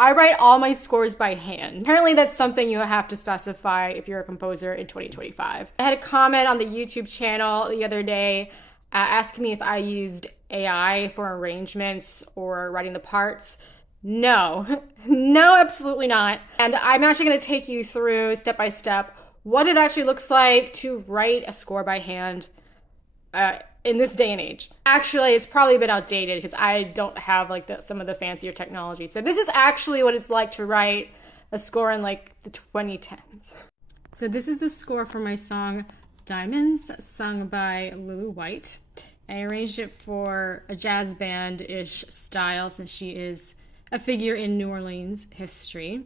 I write all my scores by hand. Apparently that's something you have to specify if you're a composer in 2025. I had a comment on the YouTube channel the other day asking me if I used AI for arrangements or writing the parts. No, no, absolutely not. And I'm actually going to take you through step by step what it actually looks like to write a score by hand in this day and age. Actually, it's probably a bit outdated because I don't have like some of the fancier technology. So this is actually what it's like to write a score in like the 2010s. So this is the score for my song Diamonds, sung by Lulu White. I arranged it for a jazz band-ish style since she is a figure in New Orleans history.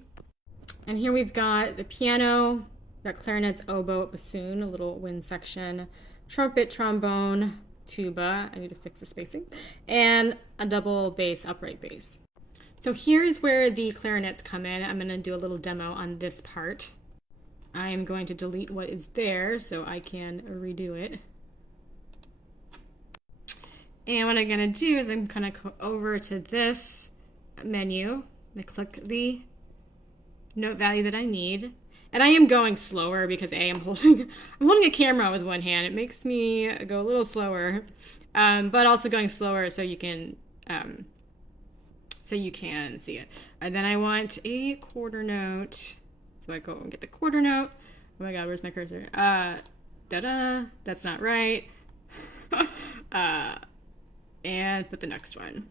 And here we've got the piano, got clarinets, oboe, bassoon, a little wind section, trumpet, trombone, tuba, I need to fix the spacing, and a double bass, upright bass. So here's where the clarinets come in. I'm going to do a little demo on this part. I am going to delete what is there so I can redo it. And what I'm going to do is I'm going to go over to this menu. I'm going to click the note value that I need. And I am going slower because I'm holding a camera with one hand. It makes me go a little slower, but also going slower so you can see it. And then I want a quarter note. So I go and get the quarter note. Oh my God, where's my cursor? Da-da, that's not right. And put the next one.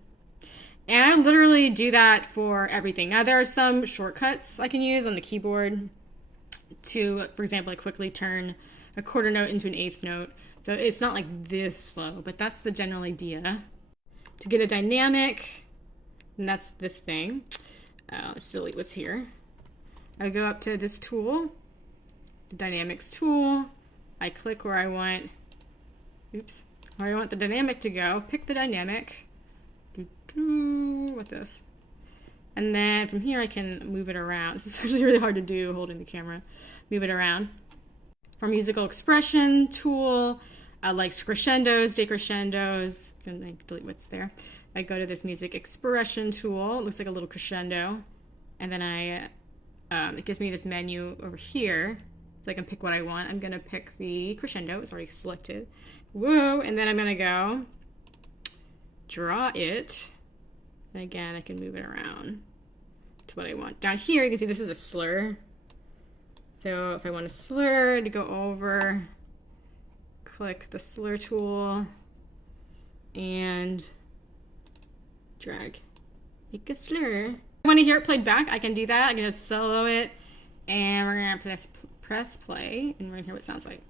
And I literally do that for everything. Now there are some shortcuts I can use on the keyboard to, for example, I quickly turn a quarter note into an eighth note. So it's not like this slow, but that's the general idea. To get a dynamic, and that's this thing. Let's delete what's here. I go up to this tool, the dynamics tool. I click where I want, where I want the dynamic to go. Pick the dynamic. With this. And then from here I can move it around. This is actually really hard to do holding the camera. Move it around. For musical expression tool, I like crescendos, decrescendos. And I delete what's there. I go to this music expression tool. It looks like a little crescendo. And then it gives me this menu over here. So I can pick what I want. I'm going to pick the crescendo. It's already selected. Woo! And then I'm going to go draw it. And again, I can move it around to what I want. Down here, you can see this is a slur. So if I want a slur to go over, click the slur tool and drag. Make a slur. If I want to hear it played back, I can do that. I can just solo it, and we're going to press play, and we're going to hear what it sounds like.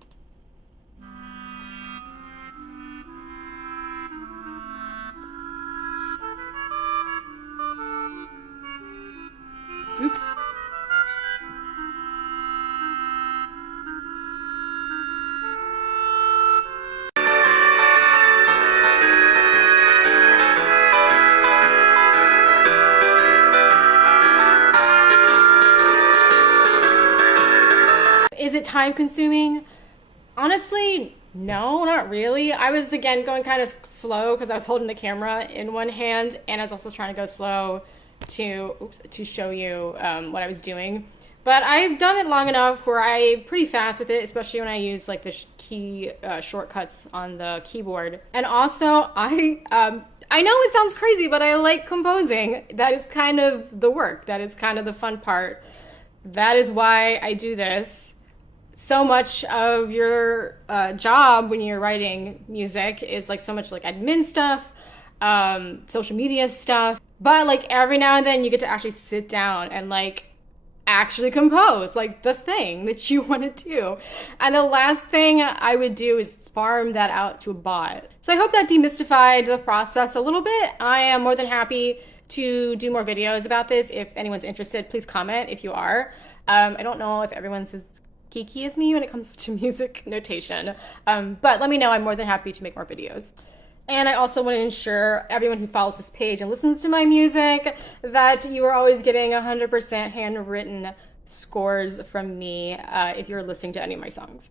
Oops. Is it time consuming? Honestly, no, not really. I was again going kind of slow because I was holding the camera in one hand, and I was also trying to go slow to show you what I was doing. But I've done it long enough where I'm pretty fast with it, especially when I use like the key shortcuts on the keyboard. And also, I know it sounds crazy, but I like composing. That is kind of the work. That is kind of the fun part. That is why I do this. So much of your job when you're writing music is like so much like admin stuff, social media stuff. But like every now and then you get to actually sit down and like actually compose like the thing that you want to do. And the last thing I would do is farm that out to a bot. So I hope that demystified the process a little bit. I am more than happy to do more videos about this. If anyone's interested, please comment if you are. I don't know if everyone's as geeky as me when it comes to music notation, but let me know. I'm more than happy to make more videos. And I also want to ensure everyone who follows this page and listens to my music that you are always getting 100% handwritten scores from me if you're listening to any of my songs.